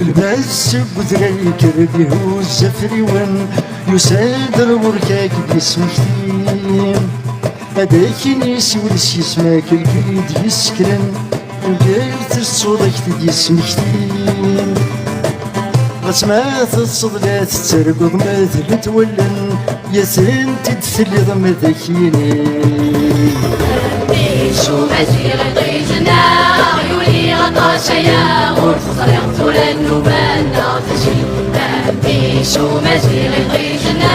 الباس قدريك رديه الزفريون يسادر وركاك باسم كتيم هداك نيسي ولس يسماك القيد يسكرن وقالت الصورة كتد يسم كتيم غسمات الصدلات ترقض مثل تولن يسرن تدفل ضم ذكيني بيشو مزيغ طيجنا يولي غطاس يا غرف صريغ النوبان ناطسي بيشو مزيغ طيجنا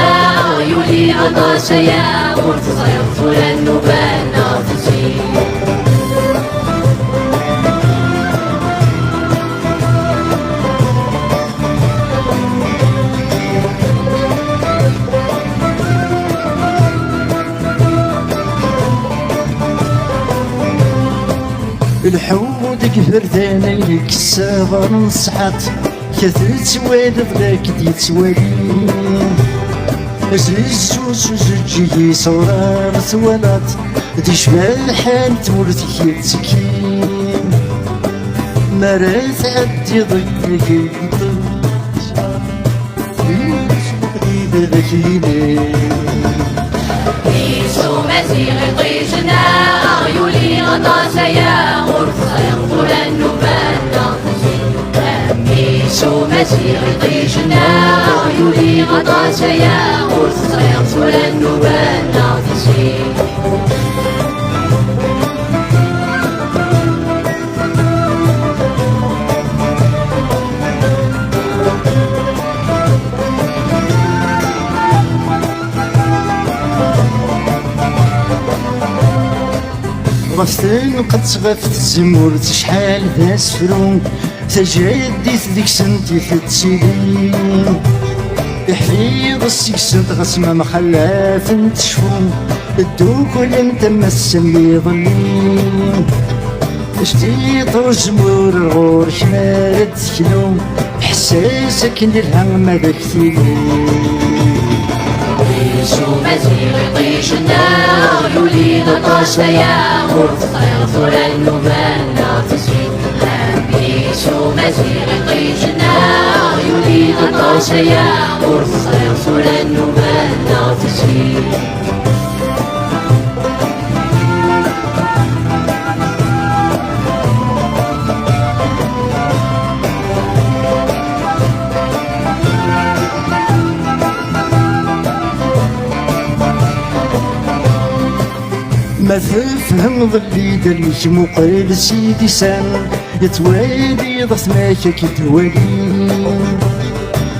يولي غطاس يا غرف صريغ النوبان ناطسي الحود قفردانا الكسابة نصحت كثرت والد ذاك دي توالي زوز زوجي صورة ثوالات دي شمال حال تورث يتسكين مرات عدي ضيق بيشو مزيغ طيجنا يولي غطاس يا غرف يغفر النوبان ناطسي بيشو مزيغ طيجنا يولي غطاس يا غرف يغفر النوبان ناطسي غفتن قد صغفت الزمور شحال ذا سفرون تجديت ديك سنتي تتسيلين يحفيظ السكسنت غسمة مخلاف تشفون الدوك ولم تمسم يظلين جديد الزمور الغور شمال تكلون حساسك نديرها ما ذاك بيشو مزيغ طيجنا يولي غطاس يا غرف يغفر النوبان ناطسي بيشو مزيغ طيجنا يولي غطاس يا غرف يغفر النوبان ناطسي ما تفهم ظلي دريك مقيل سيدي سان يتوالي ضغط ماكا كي توالي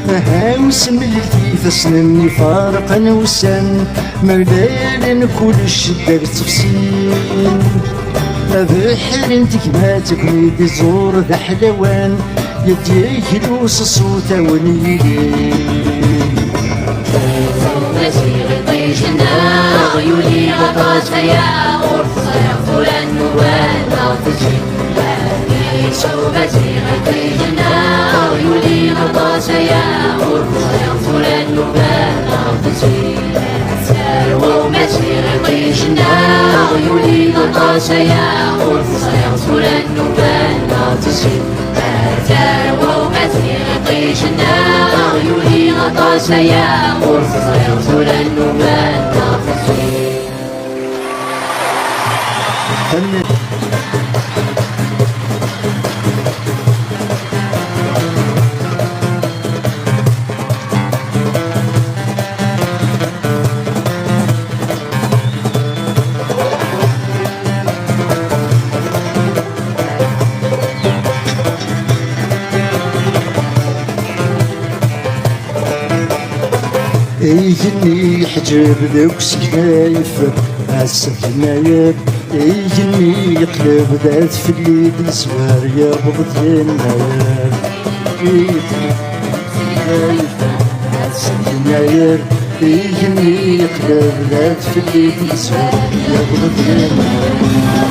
هاوس ملتي فسنني فارقا وسان مردان كل الشدة تفسين بحر انتك ما تكوني دي زور ذا حلوان يديك لوس الصوت ونيلين مزيغ طيجنا يولي غطاس يا غرف يغفر النوبان ناطسي بيشو مزيغ طيجنا يولي غطاس يا غرف يغفر النوبان ناطسي ثروة مزيغ طيجنا يولي غطاس يا غرف يغفر النوبان ناطسي ثروة مزيغ طيجنا يولي غطاس يا غرف يغفر النوبان ناطسي يجني حجاب ذوك سكايف عالسف ناير يجني يقلب ذات في الليل سوار يا بغض الناير عالسف ناير يجني يقلب ذات في الليل سوار يا بغض الناير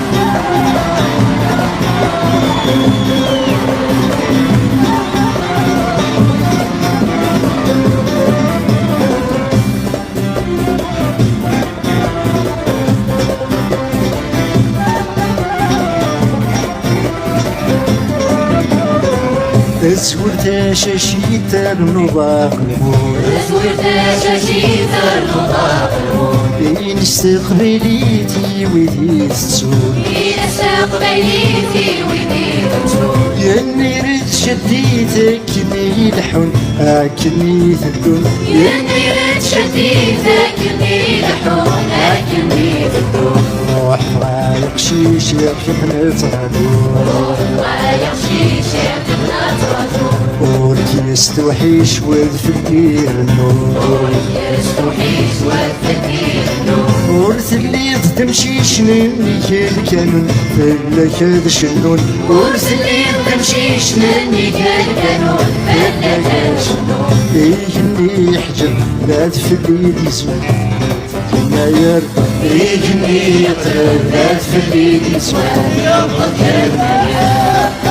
زورت شاشيت النضاق المول زورت شاشيت النضاق المول بين استقباليتي ويدي تسول بين استقباليتي ويدي تسول يا نيرت شديتك كني لحون كني تدون يا نيرت شديتك كني لحون كني تدون روح رايق شيش يا نتغدو رايق شيش يا نتغدو يستوحيش وذفكير النور يستوحيش وذفكير النور ورث اللي تمشي شنن كانون فلا كاد شنون ورث اللي تمشي شنن كانون فلا كاد شنون إيه اللي يحجب لا تفلي ديزون كناير إيه اللي يقرب لا تفلي ديزون يبقى كناير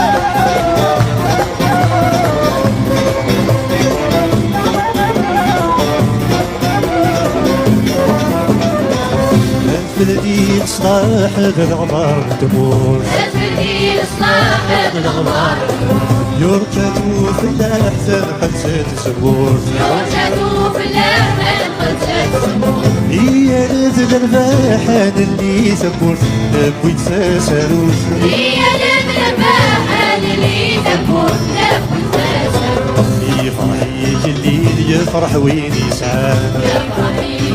فلدي صلاح بالغمار تمور فلدي صلاح بالغمار يركضوا في الأحسن خمسة سبور يركضوا في الأحسن خمسة سبور هي نزل الباحان اللي سبور نبوي تساسروس هي نزل الباحان اللي سبور نبوي تساسروس يفرح الليل يفرح وين يسعى يفرح الليل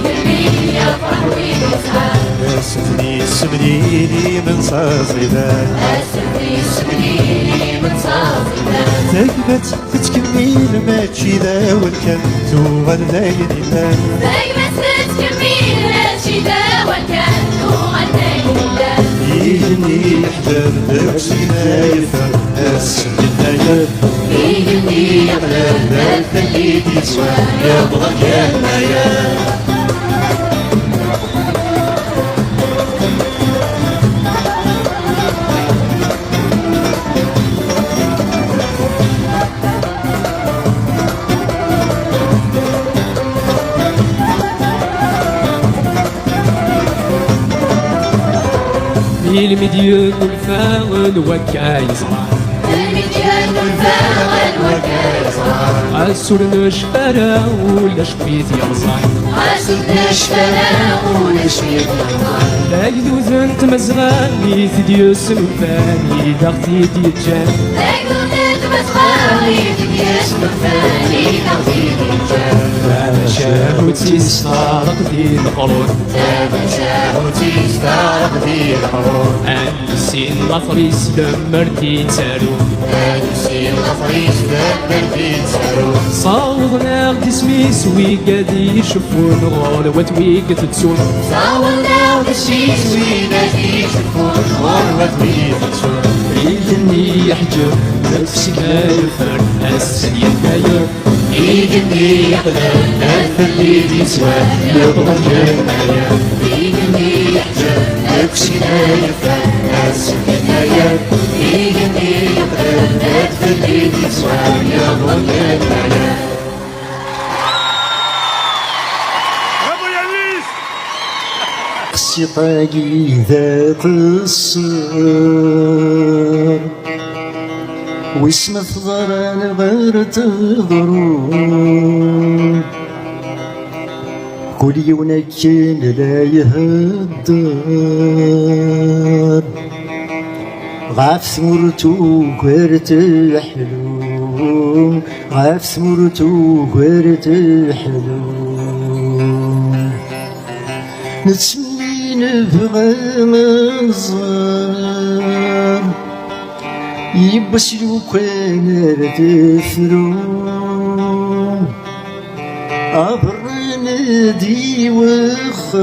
يفرح وين يسعى السفني السمنيني من صاصبان السفني السمنيني من صاصبان تكبت تتكمل ماشي ذا والكم تغنين الله تكبت تتكمل ماشي ذا والكم تغنين الله يهني يحجر بوسينا يفر السمنة يفر يهني يحجر الفليد يسوى يبغى كنايا المديان الفاغل وكا يزرع المديان الفاغل وكا يزرع عالسور نشفرا ولا شفيت يرزع عالسور نشفرا ولا شفيت يرزع لا يدوز انت مزغاني تديوس الفاني داختي ديجان لا يدوز انت مزغاني تديوس الفاني داختي ديجان تابشاه وتستارق دي القرون تابشاه وتستارق دي القرون أنسين الأفريس دمرتي تسالو أنسين الأفريس دمرتي تسالو صاوغنا جسمي سوي قادي يشوفون غور وتويق تتسون صاوغنا جسمي سوي قادي يشوفون غور وتويق تتسون إذني يحجب نفسي ما يفر السن يتغير إذني يقدر الفلي يسوى يبغى كنايا إذني يحجب نفسي ما يفر السن يتغير إذني يقدر الفلي يسوى يبغى كنايا طاقي ذات الصغر واسم ثغران غير تضرون كل يونكين لا يهدر غاف ثمرتو كرت حلو غاف ثمرتو كرت حلو نبغى مزار يبس لو كان ردفرو أبر ندي وخام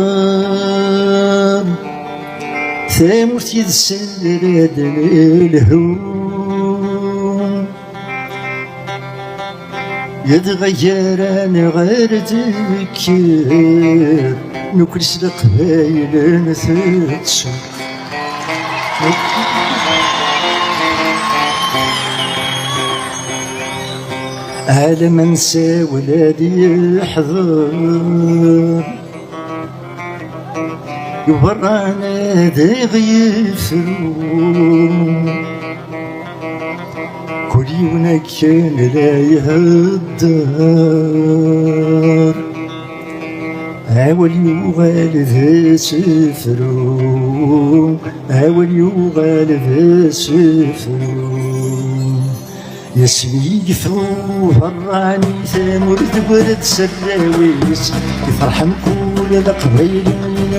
ثامرت يدسرد الهوم يتغيران غير تذكر نكرس القبايل نثتشر عالم انسى ولادي يحضر يبرانا ذي غيفرون كل عيونك كان لا يهدر أول يغال ذا سفرو أول يغال ذا سفرو يسمي يثوه الراني ثامر تبرد سراويس يفرح مكول القبيل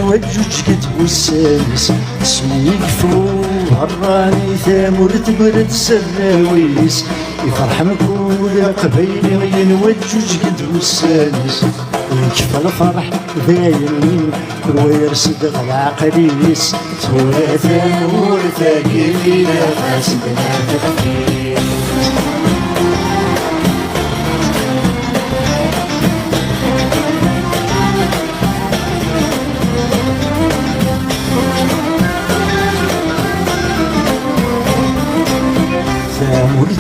وجوج كتب السادس يسمي يثوه الراني ثامر تبرد سراويس يفرح مكول القبيل وجوج كتب السادس يكفى الفرح دايم ويرسد العقليس ثورة ثامور ثقيلة فاسدنا تفكير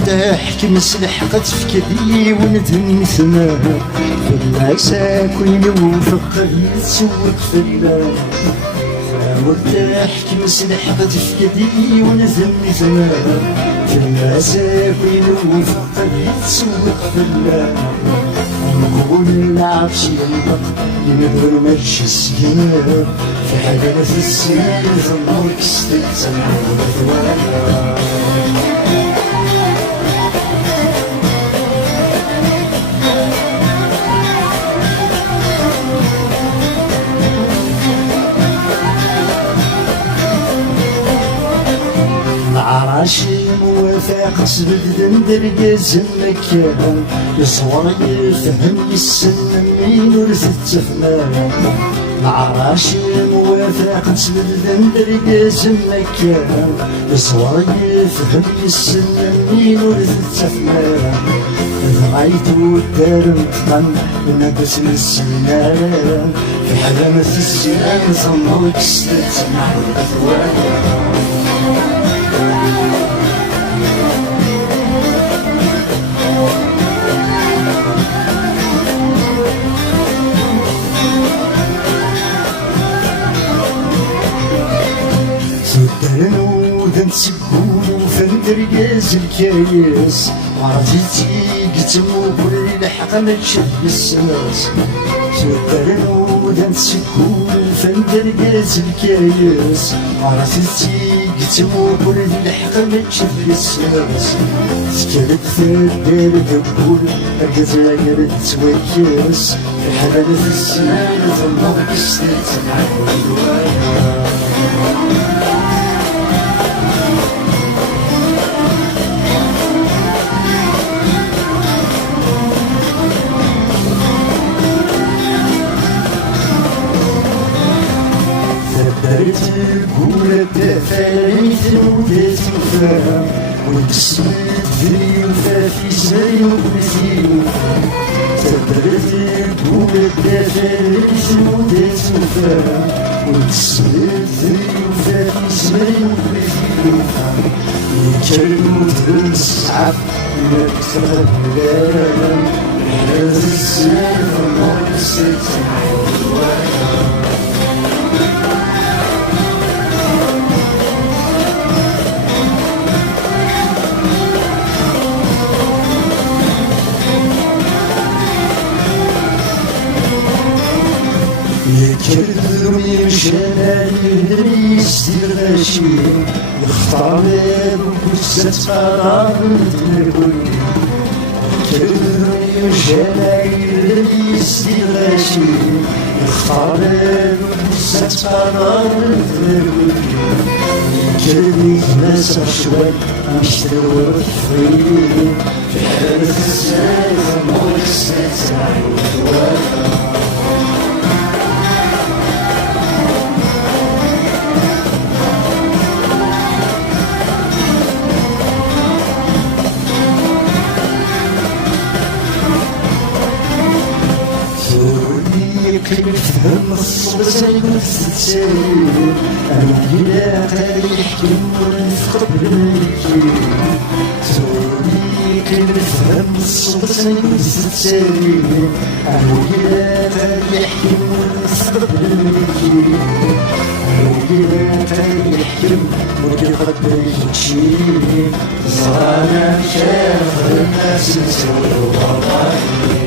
مرتاح كمسلح قد فكري وندم ثماه فالعسى كل يوفق يتسوق في الله مرتاح كمسلح قد فكري وندم ثماه فالعسى كل يوفق يتسوق في الله نقول العرش ينطق ينظر مرش السياب في حدث السير ظنك استقسم وثوانا عراشي موافق سبد درقز مكان يصور يفهم يسلم مين ورث التفمان عراشي موافق سبد درقز مكان يصور يفهم يسلم مين ورث التفمان ضغيت والدار مطمن ونبس السنان في حلمة السنان ظنوك استتمع الأثوان نسبو فندرقاز الكايس عرفتي قتمو كل الحق ما تشد السناس سكرنو نسبو فندرقاز الكايس عرفتي قتمو كل الحق ما تشد السناس سكرت ثدار دبور الجزائر تتوكس في حلالة السنان ظنك استتمع والدوايا تقول الدفايت وديت وفاهم ونقسمت ذري وفافي زي وبلتي وفاهم تقدرت تقول الدفايت وديت وفاهم ونقسمت ذري وفافي زي وبلتي وفاهم يكلمو تهمس الصعب ما تفرق العالم حلاز السيف النار ستمع والدوايا يكرم يمشينا يدري يستير غاشي يختار لاب وكسات قرار نتنكوي يكرم يمشينا يدري يستير غاشي يختار لاب وكسات قرار نتنكوي يكرم يتناسى شوي يشتري ويخفي في حالة السايف موت السايف والدوايا كيفهم الصوت يتساير أنا بلا قادر يحكم ونفقد بالملكي سوري كيفهم الصوت يتساير أنا بلا قادر يحكم ونفقد بالملكي أنا بلا قادر يحكم ويقدر يمشي صانع شيخ الناس نسوي وطني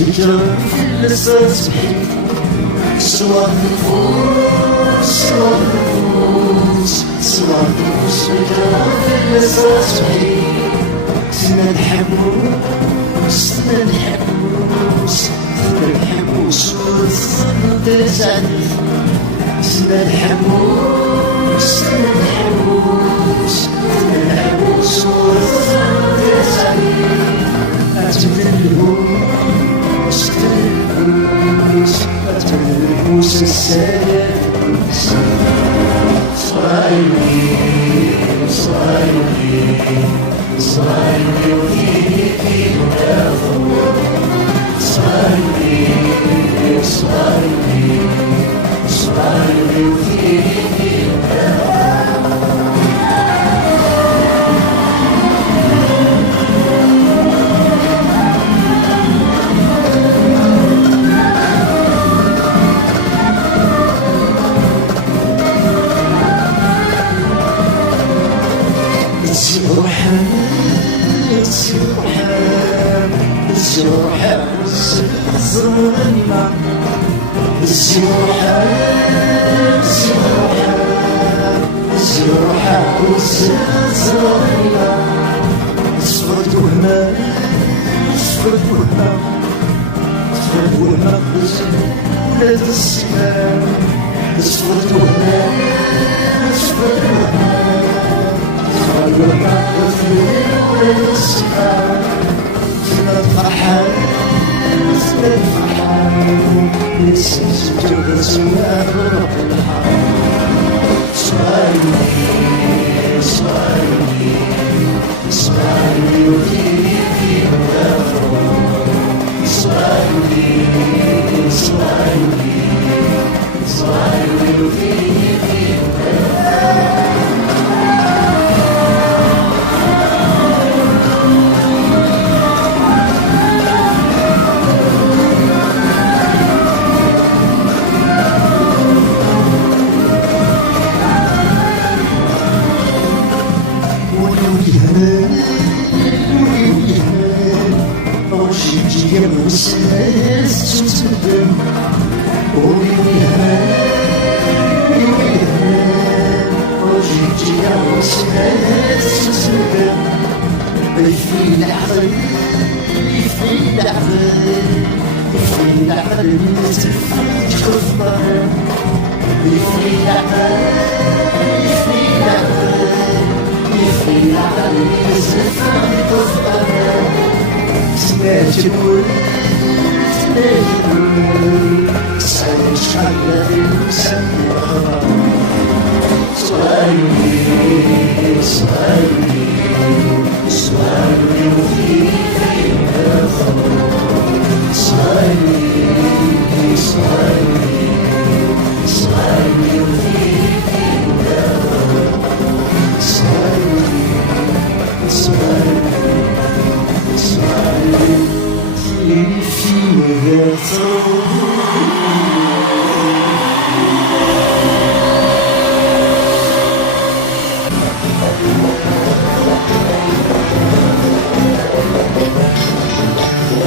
سكر لسه صحيح سوا النفوس سوا النفوس سوا النفوس سكر لسه صحيح سنا الحموس سنا الحموس سنا الحموس والصن تسعني سنا الحموس سنا الحموس سنا الحموس والصن تسعني أتمنى السلام صايمي صايمي صايمي وفيكي ونافو صايمي صايمي صايمي وفيكي ونافو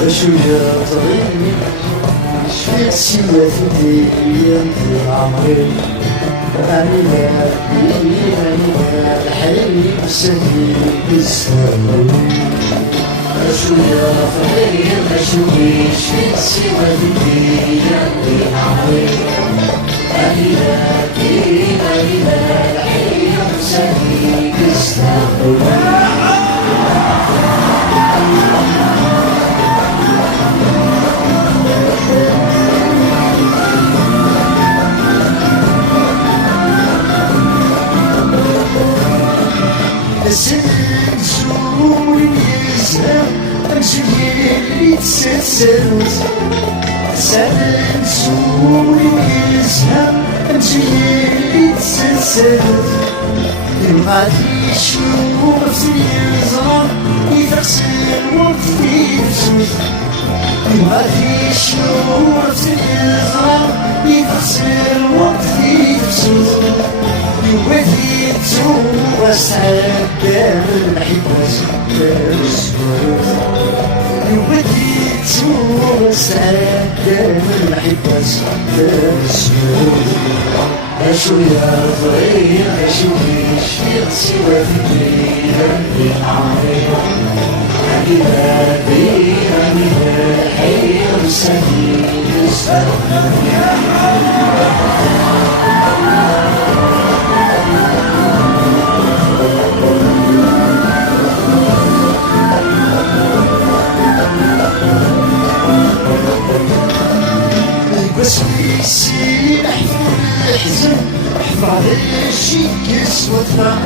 شجاع طريق سوى ثدي عمري أنا الحليب سهيل السهل شوية فغير مشويش سوى الدنيا عمري أنا الحليب سهيل السهل سنسوني يزهم أمشي اللي تسلسلت سنسوني يزهم أمشي اللي تسلسلت غادي يشوف يزرع يغسل وفي يفسد غادي يشوف يزرع يغسل وفي يفسد يودي وسعد الحبس يودي وسعد الحبس أشو يا ضرير أشو بيش سوى الدنيا عمري أنا الحير سهيل بس يصير احفظ الحزن احفظ الشي كسوتنا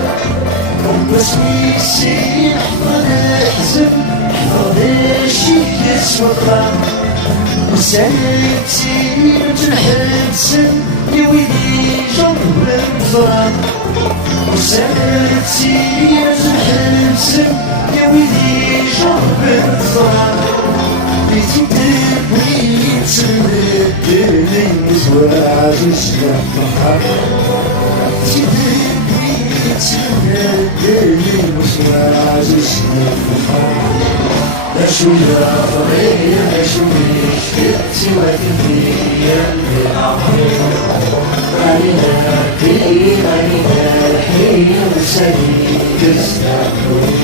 بس يصير احفظ الحزن احفظ الشي كسوتنا وسالتي نحبسن يويدي جنب الفران وسالتي نحبسن يويدي جنب الفران بتدبني تمدني زواج الشفاعة تدبني تمدني زواج الشفاعة أشو يا ضرير أشو بيش سوى الدنيا عمري أنا الحير سهيل السهل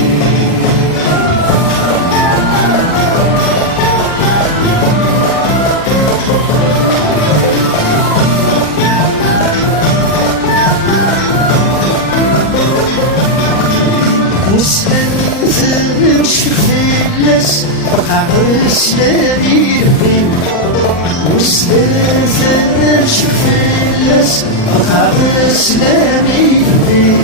وسنزل شفي الناس فرحة سلامي يبين وسنزل شفي الناس فرحة سلامي يبين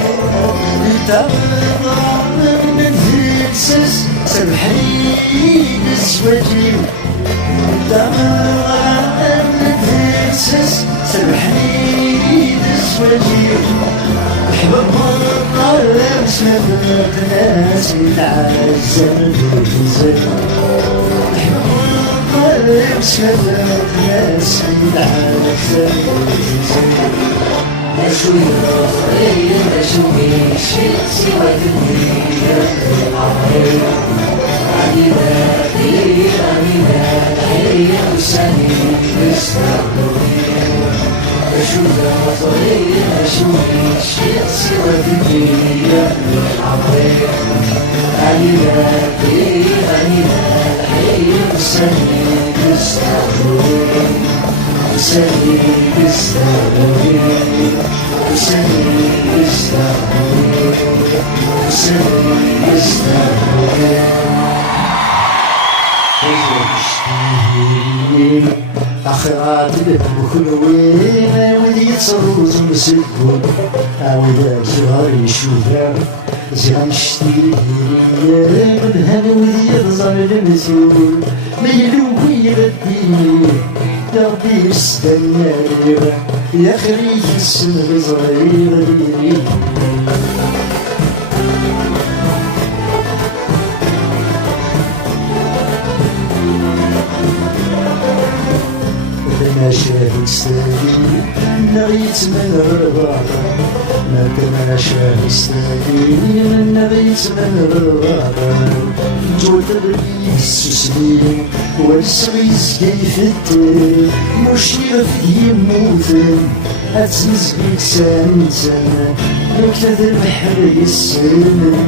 تغضى من الهلسس سبحين الزواجي تغضى من الهلسس سبحين الزواجي حبب مرة سمعت ناس يتعزم بالزين حبب مرة سمعت ناس يتعزم بالزين أشو يا ضرير أشو بيش سوى الدنيا عمري أنا الحير سهيل السهل أشو يا ضرير أشو بيش سوى الدنيا عمري أنا الحير سهيل السهل سهيل السهل سهيل السهل سهيل السهل أخرات بكل وين ودي تصروز مسكون أولا شهر يشوفها زين شتي من هنا ودي يظهر المسؤول ما يلوي يرديني ربي يستنى يا خليك السن صغير ما شافك سالي نغيت من الرضا ما تماشى مستقيم النبي تمرر جود الربيع السوسلين والسويس كيف الدين مش يفدي يموتن أتنزل سنتن يكتد البحر يسلم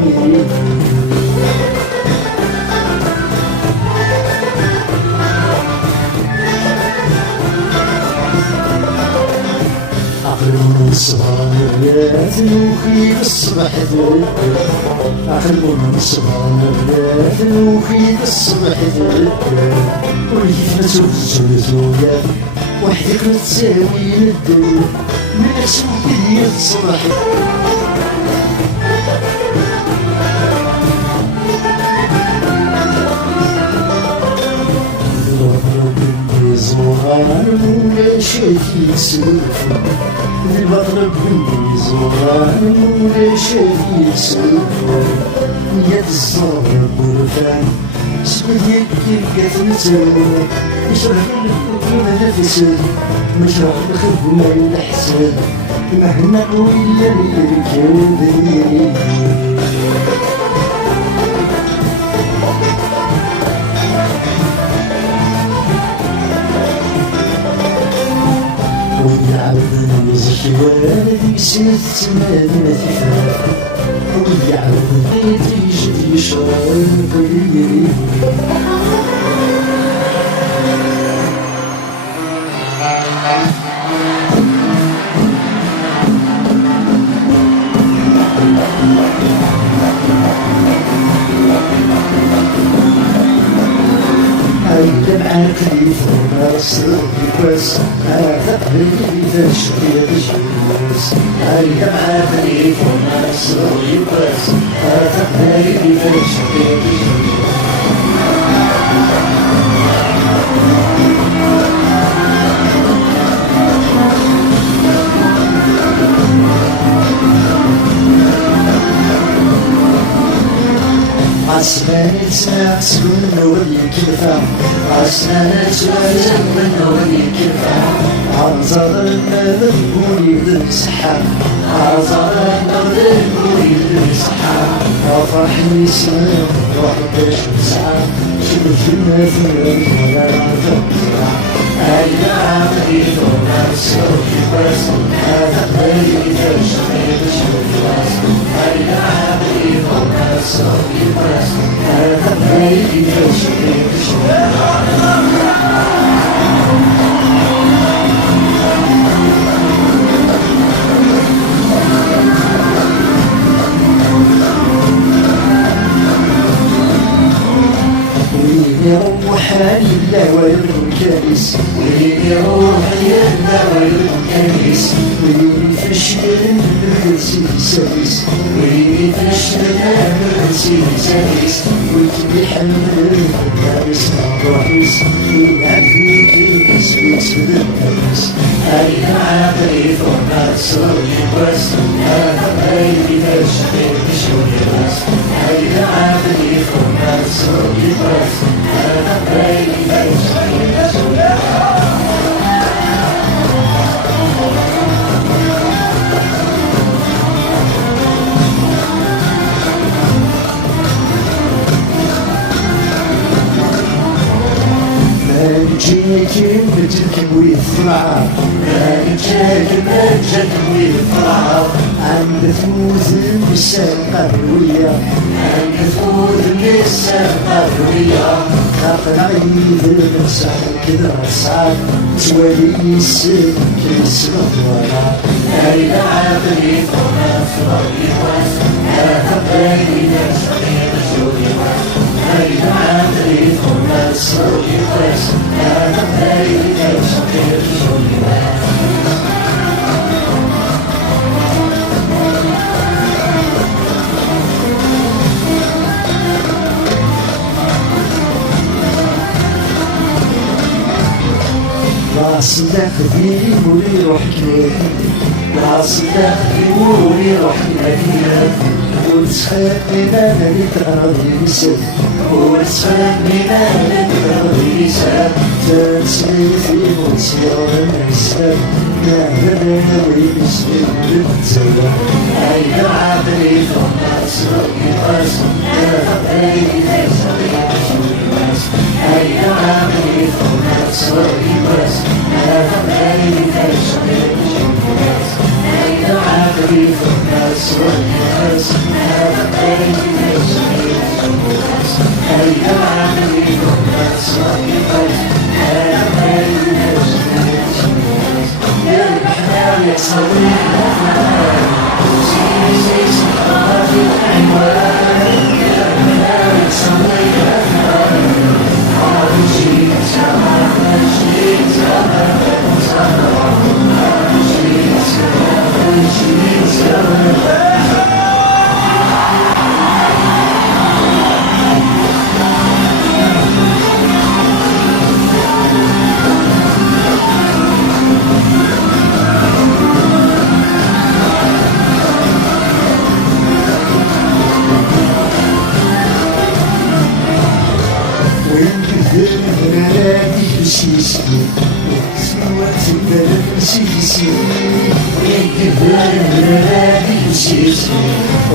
عقل من صغاريات وخيف الصبح ذل عقل من صغاريات وخيف الصبح ذل وكيف ما تزوزويا وحدك تساوي الدل من سوقي الصبح زوار مولا شافي سلفا المغرب مني زوار مولا شافي سلفا ويا الزهر برفان سميت كيف كتنسى يشرح لك نفسه مشرح الخدمة والحساب مهنا ويا الكاذبين ويعرضني زكوان ديك سنة تمانية فراق ويعرضني تيجي يشرب لي أيضا عقلي فوق راسك بس هذا قلبي تشري بجوز أيضا عقلي فوق راسك بس هذا قلبي تشري بجوز عسلاني تسمع من ولي كلفة عسلاني تسمع من ولي كلفة عزر المدد ولي الصحة عزر المدد ولي الصحة فرحني سنة وحداش ساعة شوف الناس ولا نفكر أيا عمري دون السوق بس هذا غيري تشغيل شوفاس أيا عمري دون السوق بس هذا غيري تشغيل شوفاس يروح لله والكنيس وين يروح لله والكنيس وين يفشل الرسي سايس وين يفشل الرسي سايس وين يحمل الناس الرئيس ويعفي الناس ويسبب الناس أين عقلي فوق الصوت بس هذا غيري تشغيل شوي بس أين عقلي فوق الصوت بس هذا غيري تشغيل شوي جيك بتركب ويطلع جاك بجد ويطلع عند فوز بالسرقة الروية عند فوز بالسرقة الروية خاطر عيد المسح كذا صعب توالي السن كيسر الورا أين عقلي فما فرقي واس هذا غيري تشغيل شوي واس أين عقلي فما الصوت واس هذا غيري تشغيل شوي واس راس داخلي ولي روح كلابي راس داخلي ولي روح كلابي وتخلي انا اللي تراضي يسد وتخلي انا اللي تراضي يسد تنسي في مسير النسب نهرناوي مسلم بتسوى أين عقلي ثم سوقي قسم أين عقلي ثم سوقي قسم أين عقلي ثم سوقي قسم أين عقلي ثم سوقي قسم يا البحر يكسرني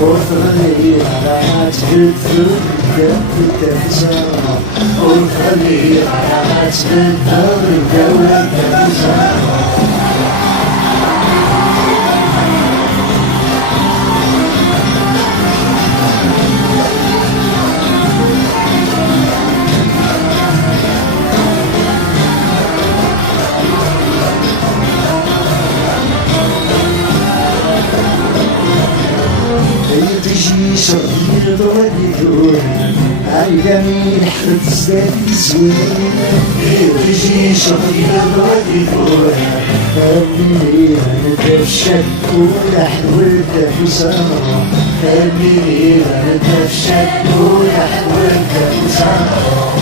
وفرني على تبدل دبت بزارة وفرني على تبدل دبت بزارة شرطي ضربي دوري عالجميل حد زادي زوين يجي شرطي ضربي دوري خليني انا دفشك ولحولك بزارة خليني انا دفشك ولحولك بزارة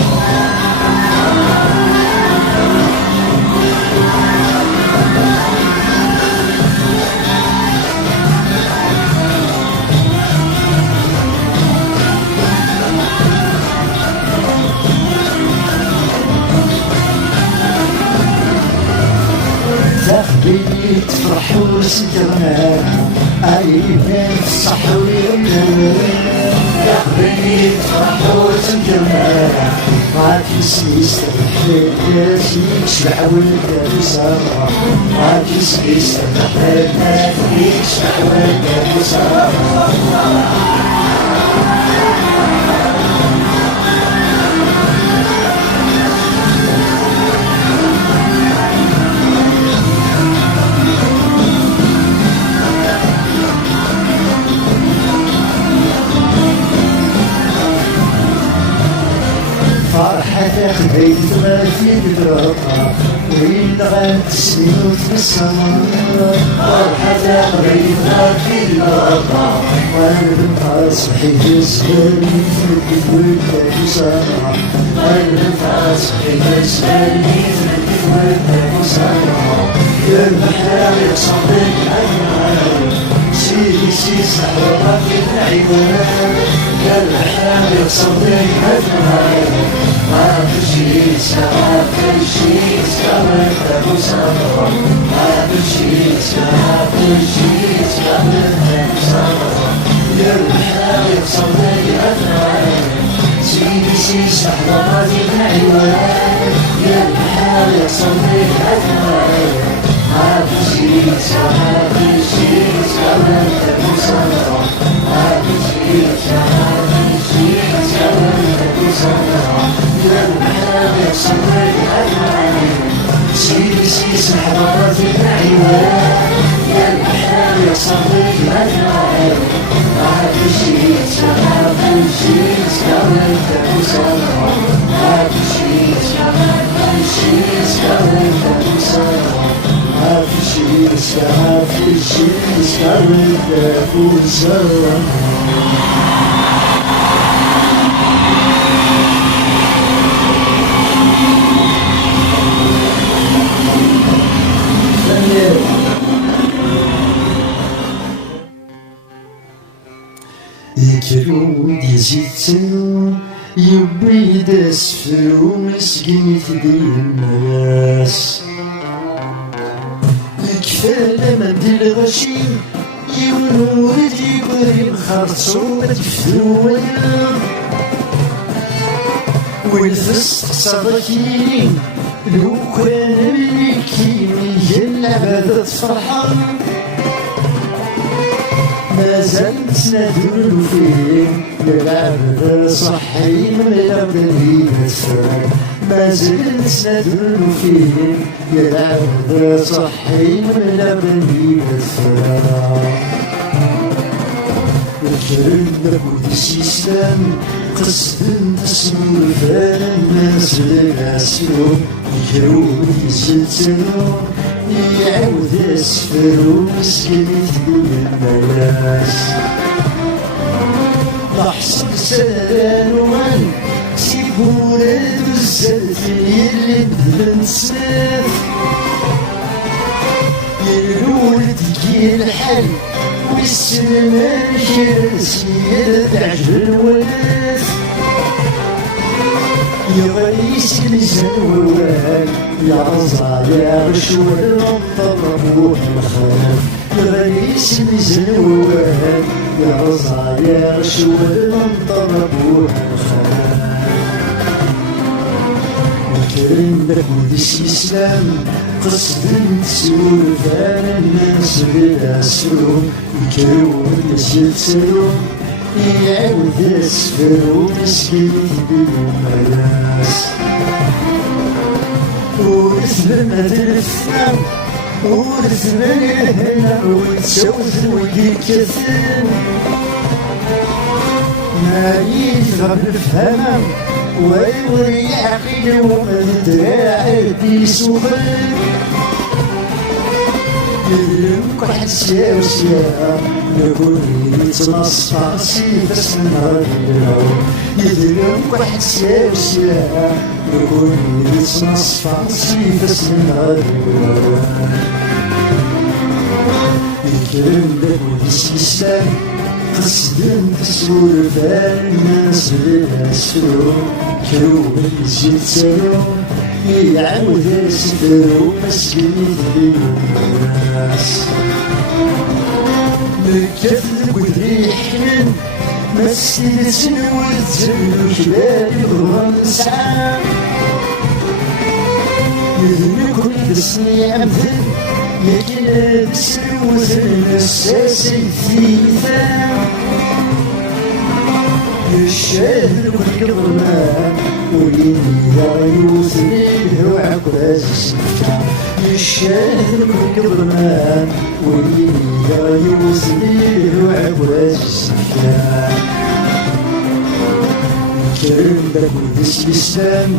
تخبيني تفرح وسكرنا عيبين الصح ويمنا تخبيني تفرح وسكرنا ما تنسيش تفرح شبع ولد بزارة ما تنسيش تفرح شبع ولد بزارة فرحتك بيت ما في دراقة وين غنت سنوت بالسماء فرحتك بيت ما في دراقة وانا بنقاس بحيث سبالي في الولد بسرعة وانا بنقاس بحيث سبالي في الولد بسرعة يا البحر يقصدك عيني سيدي سيدي سحرة في العيوان يا البحر يقصدك عيني ما في شيء سوا في شيء سوا أبو سوا ما في شيء سوا في شيء سوا أبو سوا يا البحر يقصدك عيني سيدي سيدي سحرة في العيوان يا البحر يقصدك عيني ما في شيء سوا في شيء سوا أبو سوا ما في شيء سوا في شيء سوا أبو سوا يا البحر يقصدك عيني سيدي سيدي سحرة في العيوان يا البحر يقصدك عيني ما في شيء سوا في شيء سوا أبو سوا ما في شيء سوا في شيء سوا أبو سوا ما في شيء سوا في شيء سوا أبو سوا يكرون يزيتو يبيد اسفل ومسكين في الناس كفانا ما ندير غشيم يولد يقولي مخرصو ما تفتو ولا والفسق صدقيني لو كان ملكيني العبادة تفرحان مازال نتنادلو فيه العبادة صحي من العبادة تفرح مازال نتنادلو فيه العبادة صحي من العبادة تفرح الكرم لابد السيستم قصد تسمو الفال الناس للعسلو يكرون يزلزلو يعاود يسفرو مسكين يتبين الملاس لحظة سلال ومن سيبورا دوزات يلي بدل نسلاف يلولد كي الحل والسلمان كرسي تعجل الولاد يا غيس الزوال يا رزا يا غشوال طلبوه الخلاف يا غيس الزوال يا رزا يا غشوال طلبوه الخلاف الكريم لابد السلام قصد تسول فعلا الناس بلا سلوم يكرون يسلسلون يعاود يسفرون مسكين بالملاس ورثنا الفنان ورثنا الهنا وتسوث ويكثر ما يفهم الفهم ويوري عقيل ومدراعي بيسوخر يلمك حسيا وسيا يقول يتنصف سيفس النهار يلمك حسيا وسيا يقول يتنصف سيفس النهار يكرم لك وديسيستان قصد تسول فالناس بلا سلوم كروب يزيد سلوم يعاود يسفرو مسكين الناس نكتب ودري حنن مسكين سنوات زلو كلاب يبغى نسعى يذني كل سني أمثل يكلا بسلوة النساسي ثيثا يشاهد كل قرمان وليني يا يوثني هو عكراز السكة يشاهد كل قرمان وليني يا يوثني هو عكراز السكة كرم لابد السلام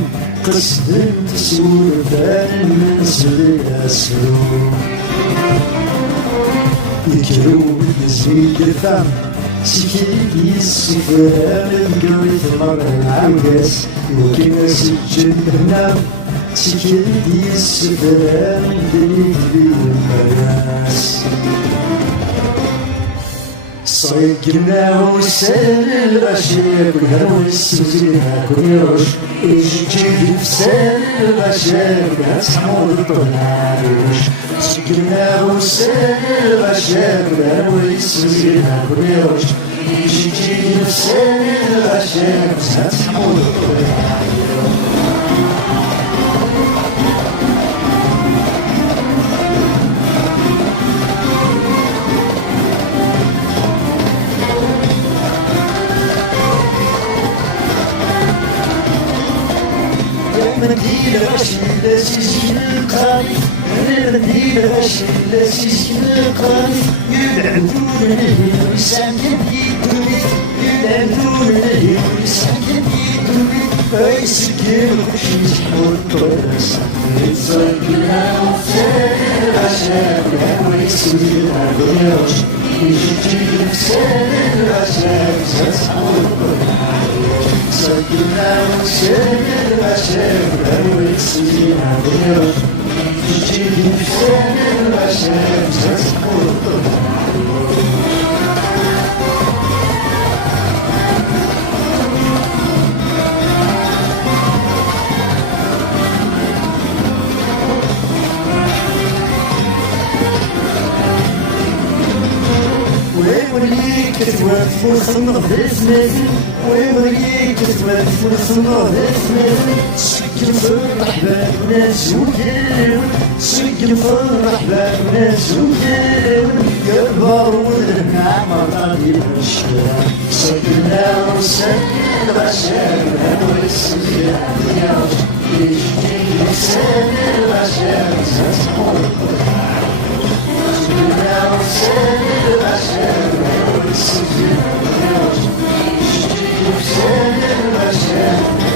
قصد تسول بال الناس بلا سلوم يكرم يزيد الفم سكيت يسفر القوي ثمر العمقاس يمكن سجن هنا سكيت يسفر الدنيا بالمراس صيقنا وسال الغشية كلها ونسوزيها كل يوش يجي بسال الغشية كلها تحمل الطناروش صيقنا وسال الغشية كلها ونسوزيها كل يوش يجي بسال الغشية كلها تحمل الطناروش منديل غشي سيسكن القاري أنا منديل غشي سيسكن القاري يبعدون ليه ويسعدن يدوي يبعدون ليه ويسعدن يدوي ويسكن الغشي يسحور الطرس يتصيبنا وفسان العشاق ويسوينا باليوش يجي بسان العشاق يسحور الطرس صيدنا وسان العشاق ويسوينا باليوش يجي بسان العشاق يسحور الطرس كتوقف وصلنا بسنادي ويوريك كتوقف وصلنا بسنادي سجل فرح بالناس وكاون سجل فرح بالناس وكاون يبارون النعمة غادي بالشكا سجلنا وسجل غشاونا والسجل ياوش يجي سجل غشاونا سجلنا وسجل غشاونا والسجل ياوش يجي سجل غشاونا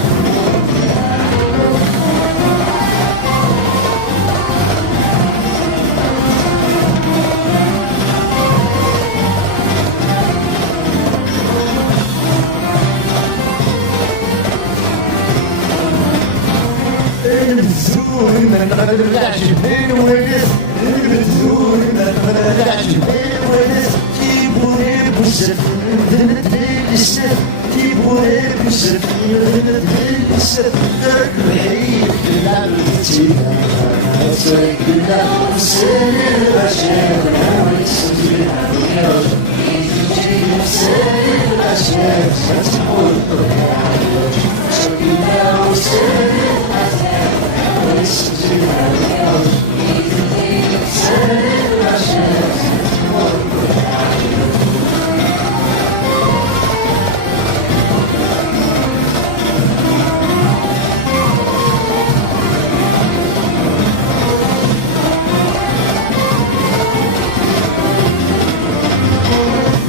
البزور ما نقدرش بين ونس البزور ما نقدرش بين ونس كيبوري بوسف ذنب السف كيبوري بوسف ذنب السف ذاك الحيط كلها الفتيلة سكلها وسن الغشاوة ويسجلها ويحوش يجي سن الغشاوة تحول سكلها وسن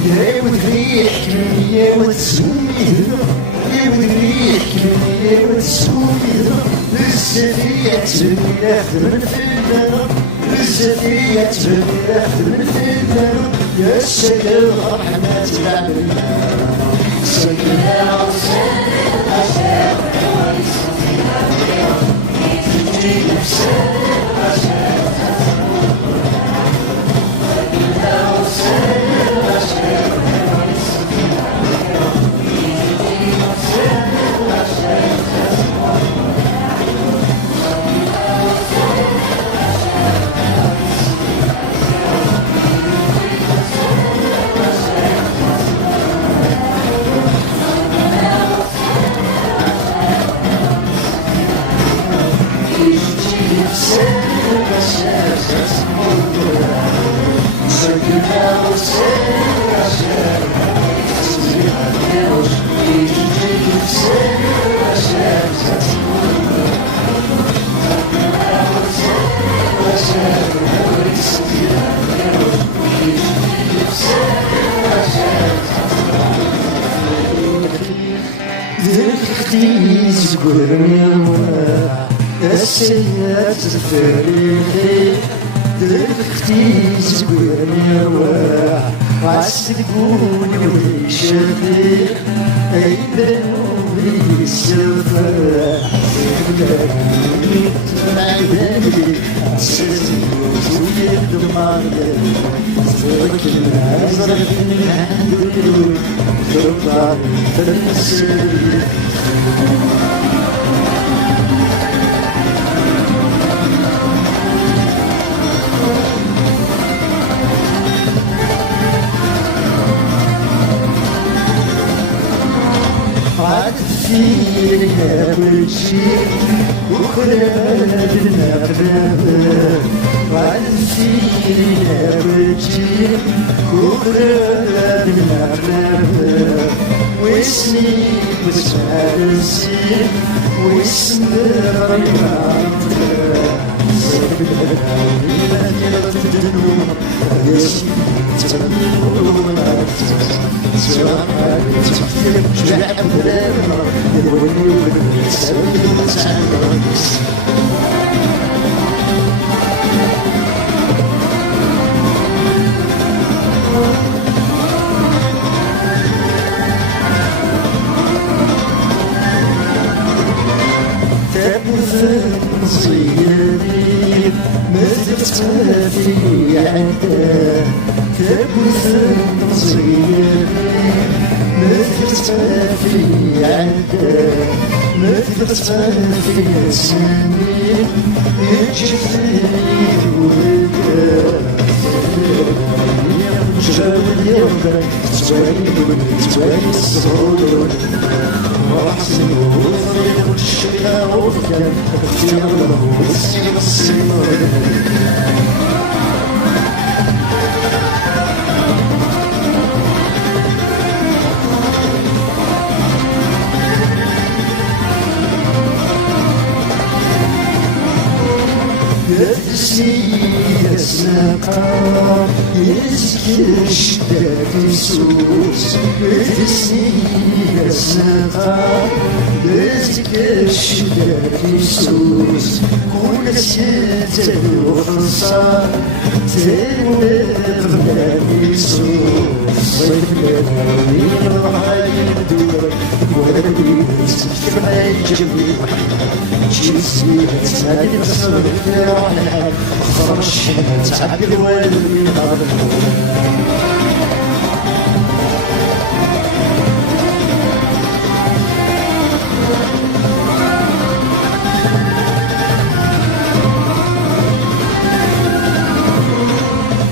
يا ودريح يا وتسومي يا ودريح يا وتسومي السريع تبني خدمن في البلد السريع تبني خدمن في البلد يا سيد الرحمة العالمين سيدنا وسيد الأشياء ويسجلها اليوم تجي بسيد الأشياء سيدنا وسيد الأشياء ويسجلها اليوم تجي بسيد الأشياء ذكرتي تقولني السيئات تفريقي ذكرتي تقولني عالسلقوني ويشفيق أي ذنوبي السفر تبدأني تبعدني عالسلسل ويد مارد زرق الأزرق من عندي ترضى تنسي فينا كل شيء وخلالنا بنقلب وعد فينا كل شيء وخلالنا بنقلب واسمي واسمع السير واسم ربنا صيري مزجت في عده تبوس صيري مزجت في عده مزجت في سنين يجفني ولده جاب اليوم توالي الصهور وأحسن وفريق الشقاء وفكان اختيار له وصير الصيور يا سناقا يسكر شداد يسوس يا سناقا يسكر شداد يسوس كل سيد وخلصا تنوي غلاب يسوس صيف لنا يروح يدور ولدي كما يجبني جيسي تسالي بصر في روحنا خرج تعبي الوالد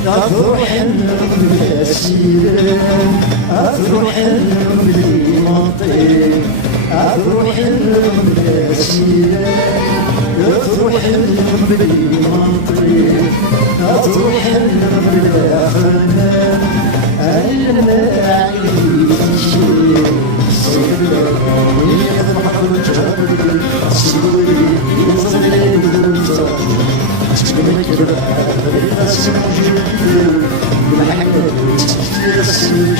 أفرح بالأسيرة أفرح بالمنطق أفرح بالأسيرة أفرح بالمنطق أفرح بالأخنان الماعي شيء صغير يضحك الجبل سوري يصلي بالمنطق تبنك بقى رسم جديد والحياة تكفي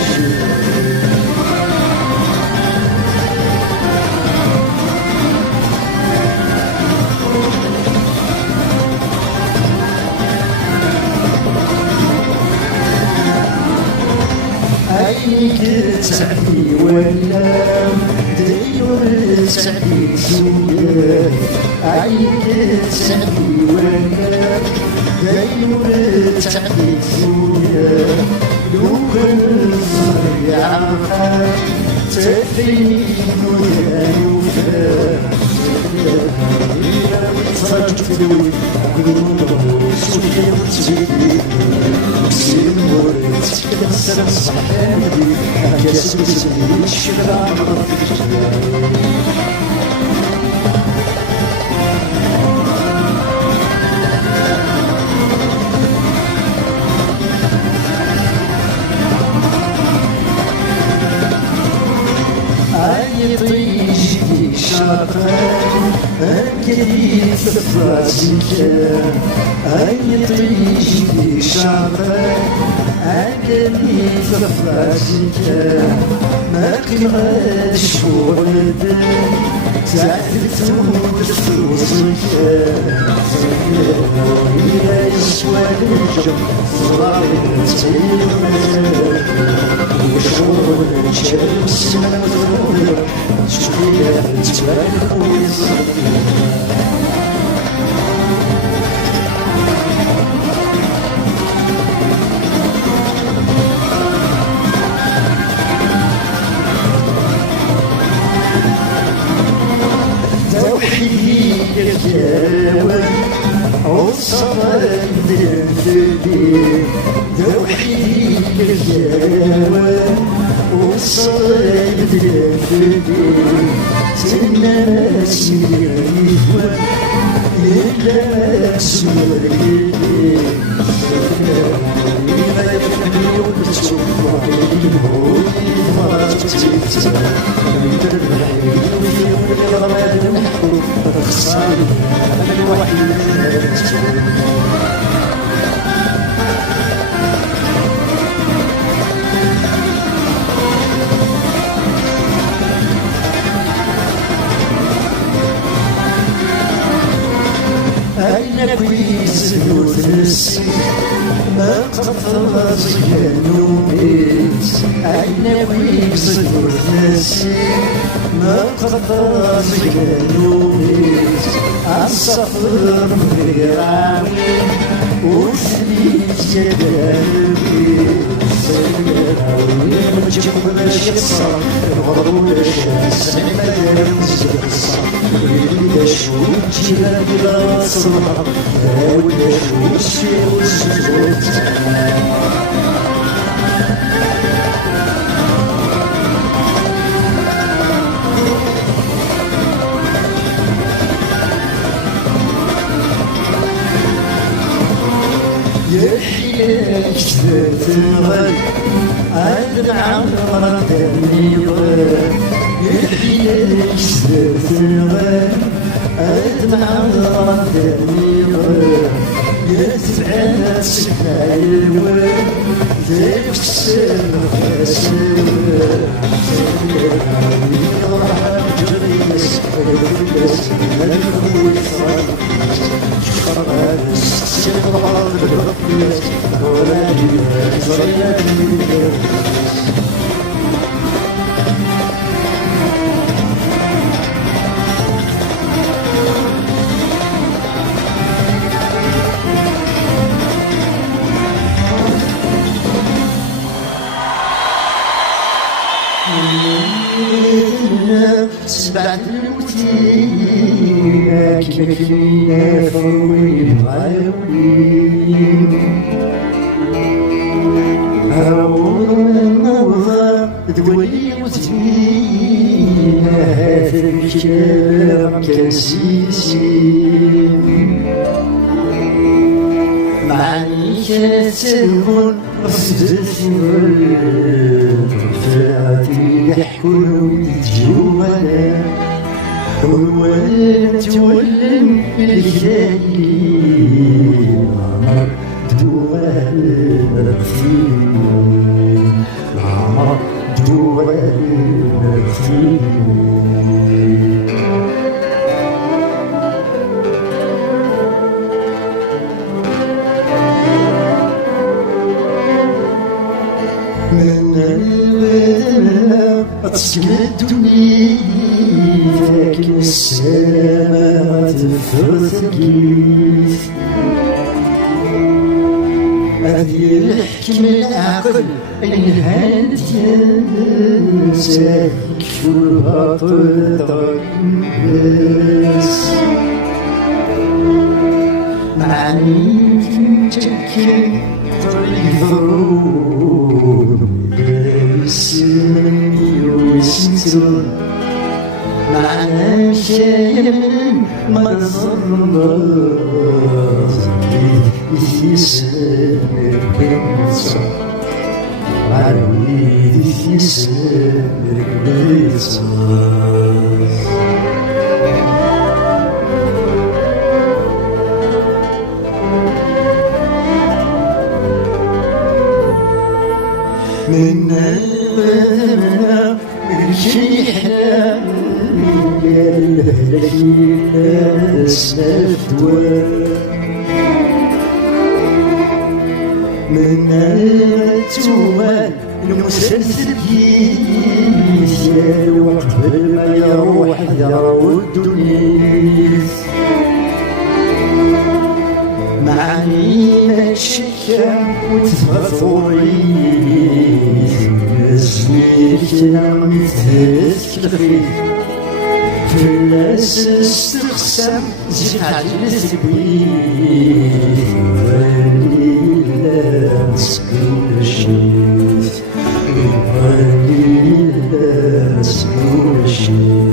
عينيك تعبي ولا ديور تعبي زويا عينيك تعبي ولا ديور تعبي زويا لو كان صغير عقل تفيني ويا نوفا صرت في دوي قلوب سوكي وتزيدي سير مورد تكسر الصحابي أكاس بسمي الشبع أي طيجي شاطر أكيد فراسك أي طيجي شاطر أكيد فراسك ما قيمتش ورد تعرف تموت فلوسك إلى يسوى الجو صغير تيمك وشغل الشرب السماء والغرور شوية تبارك ويصير توحيد الجواب والصبر بالدليل توحيد الجواب والصبر بالدليل سنة سيريفوان إلا سوريدي إلا يفني وتسوق عليه ما تتسع من الرحيل والغرام نحكو خصالي أنا الوحيد أين كويس نفسي ما قطرت نوميت أين كويس نفسي ما قطرت نوميت أصفر مغرامي وثليت قلبي سيراوي مجمع الشصة الغرور الشمس عمدا مزقصة ويلي شوك جيلا بلا صلاة ويلي شوك شيء وسجوت أدمع مرضني ضر يحيي سدرت الغير أدمع مرضني ضر يتبعنا تسحى الوين ذيك السر خاسر راح جريس جريس الخوي خلاص سيبغى بالرقيس ولادي زيادي سبعة الموتين كيما كلينا فوين غايوين هاور من نوضة دوي وتبين هذا الكلام كنسيسين معني كتسلمون رصدت فاتي يحكون تجوانا وين تولن الجايين دوال نغفيون دوال نغفيون من الودن تسكدني لكن السلامة تفرثقيت هذه الحكم العقل الهند ينسى كفرها تضع الناس معني تمتكن يضرون يسمني ويسمسون معنا شيء ما ظلمت يسمر بنصر عرويد يسمر بنصر من المنى الشيحة يا الناس نفتوى من التوال المسلسل يا وقبل ما يروح يرود الدنيا معني الشكا وتفضوري نزليك نعم تذكري في الناس استقسم زيد عجلت بيه ولي لا سكون الشيء ولي لا سكون الشيء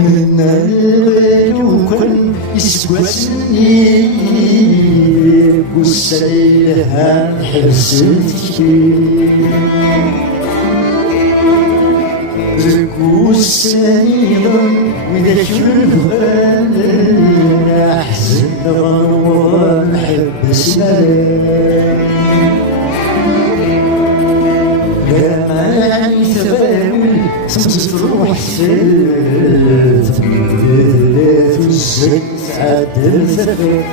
من الوكل يسوسني بوسيلها حزتكي ركوسيلا وذاك الغال احزن غنوان حبسان لما يتفاول تمزروح سلت مدلات الزيت عدل ثفاء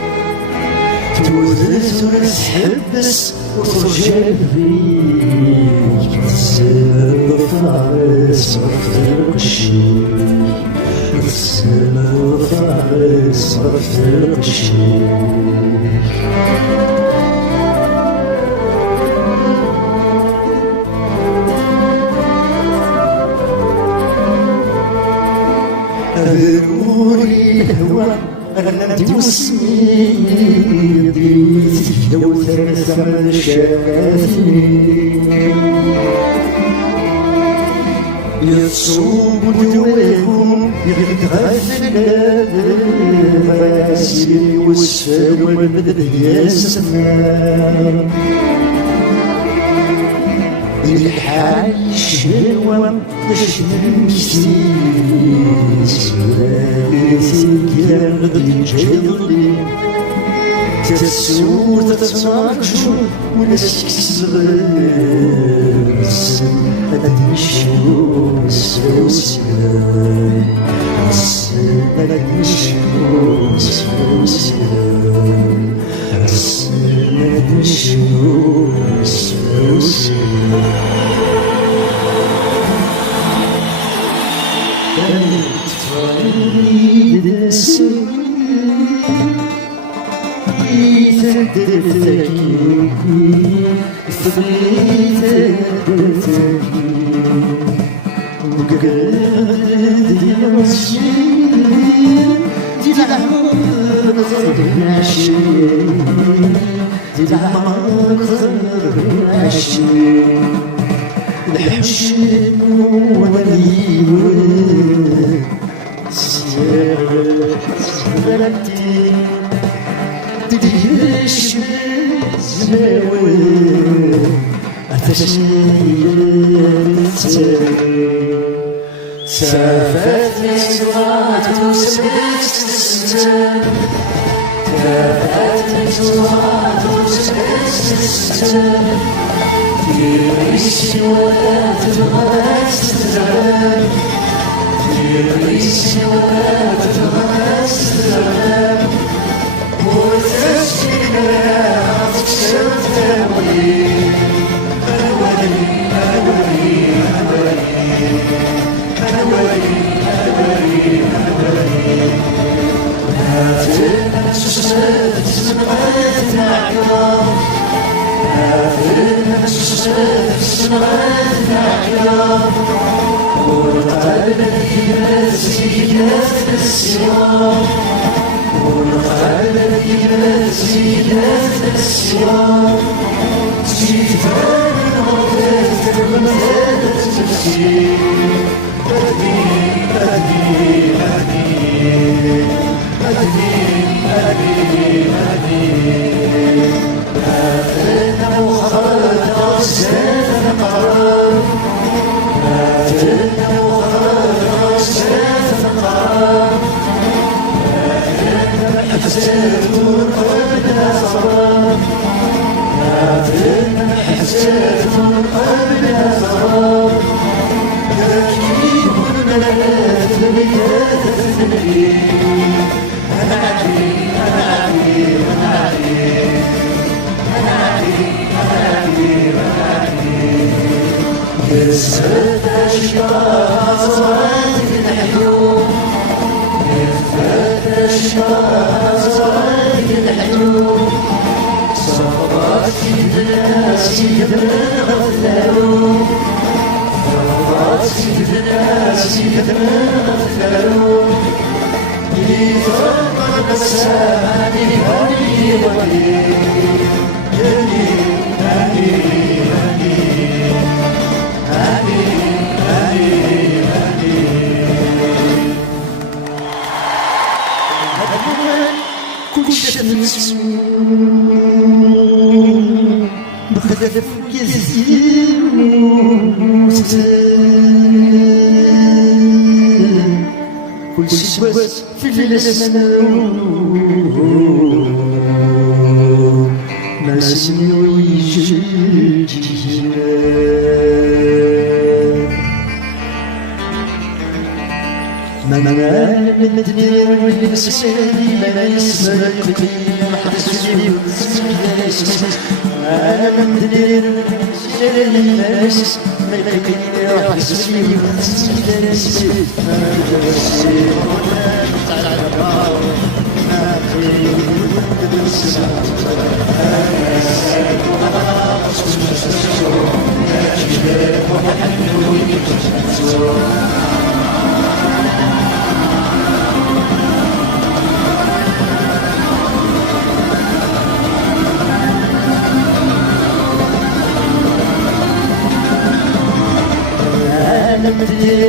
توذت وتحبس وترجع بيك تسال فارس وتفرق الشيء تسال فارس وتفرق الشيء ضروري الهوى أنا ندي واسمي ضيت لو ثلاثة من شافني يتصوب ودواكم يغتغفل غاسي والسال والمدد يا سفان الحال الشهوة تشمل مستيس وليسك يا غدي جايضلي تسور تتراكشو ونسك صغير أدنشو سوسيا أدنشو سوسيا أدنشو سوسيا تفريد الحشم وليوان سيارتي تديش زماوي أتشيرتي سافت سوات وسبت الستان سافت سوات وسبت الستان يريسي ولا تبغاش تزعل يريسي ولا تبغاش تزعل وتسكن تكسر ثوي أولي أولي أولي أولي أولي أولي هاتنا الشمس نبغيت نعيط هاتنا الشمس نبغيت نعيط وقلبك يمسك السياق والقلب يمسك السياق جيتان غفلت غفلت تمشي أدي أدي أدي أدي أدي أدي هاتنا وخلق زاد قرار هاتنا وخلق زاد قرار حسيت قلبنا صار هاتنا حسيت قلبنا صار تركيب الملات بيات الثني أنا علي أنا علي أنا علي أنا علي أنا علي أنا علي يسرد أشياء صارت الحيوم يفرد أشياء صارت الحيوم صفات الناس يدمن غفلوا صفات الناس يدمن غفلوا يفرق السامي هني ولي هني هني هني هني هني هني كل شمس بخلف يزيد كل شبس في الأسنان ما سمي ويجي ما من الدنيا والنساني ما يسمى القديم حسبي وسمي أنا من الدنيا والنساني ما يسمى القديم حسبي وسمي أنا مدري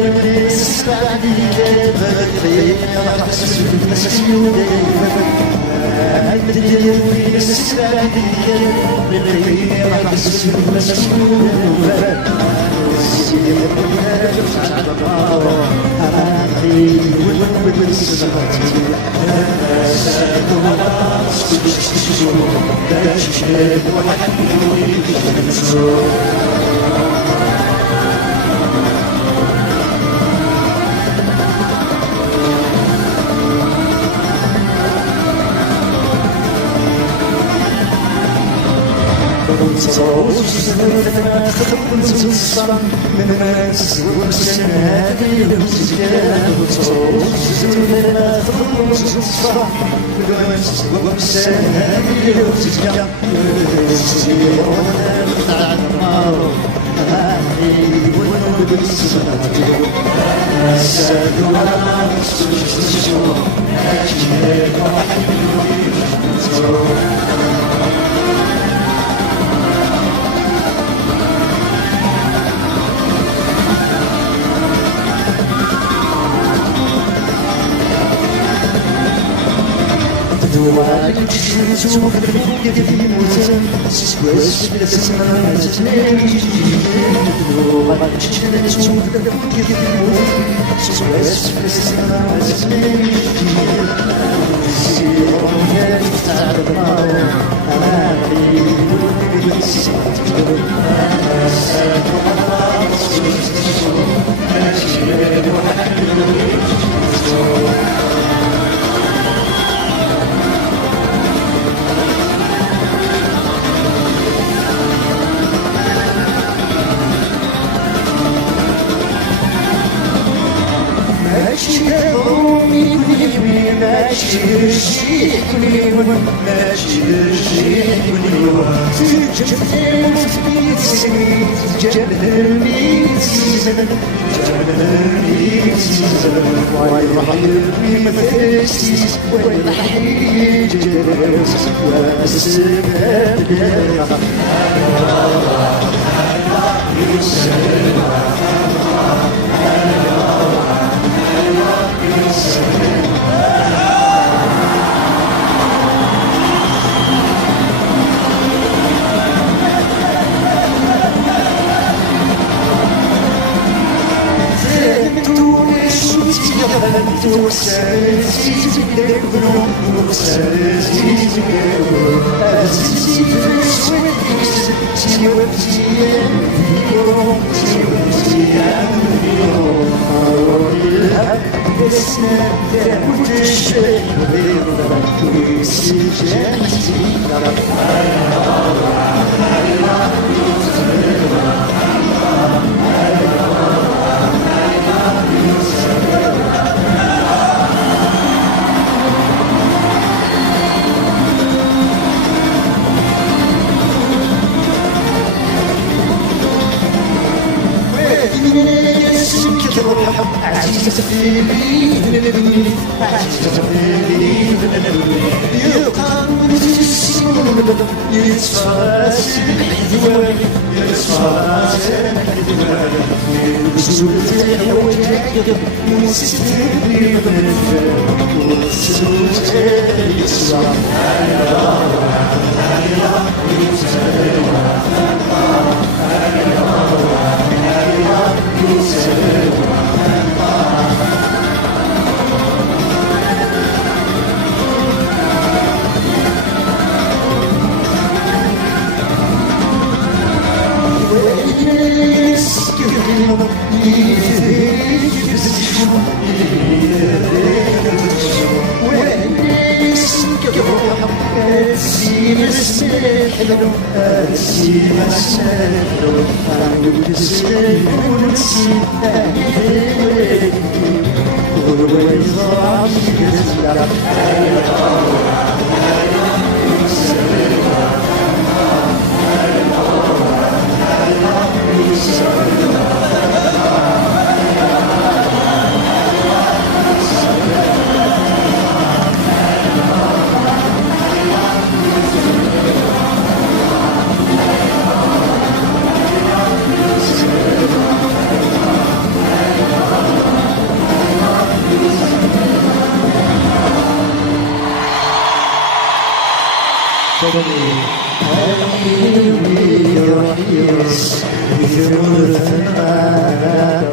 يرحيص يثمر ثمانة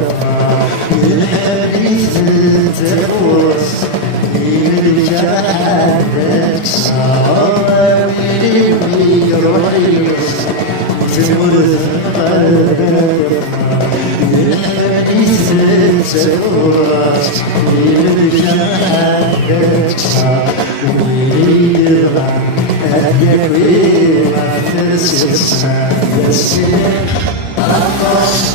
الحديث تقوس الجهادك صار يرحيص يثمر ثمانة الحديث تقوس الجهادك صار أهلك وما تنسى يسير أقص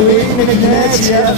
وإنك ناس يا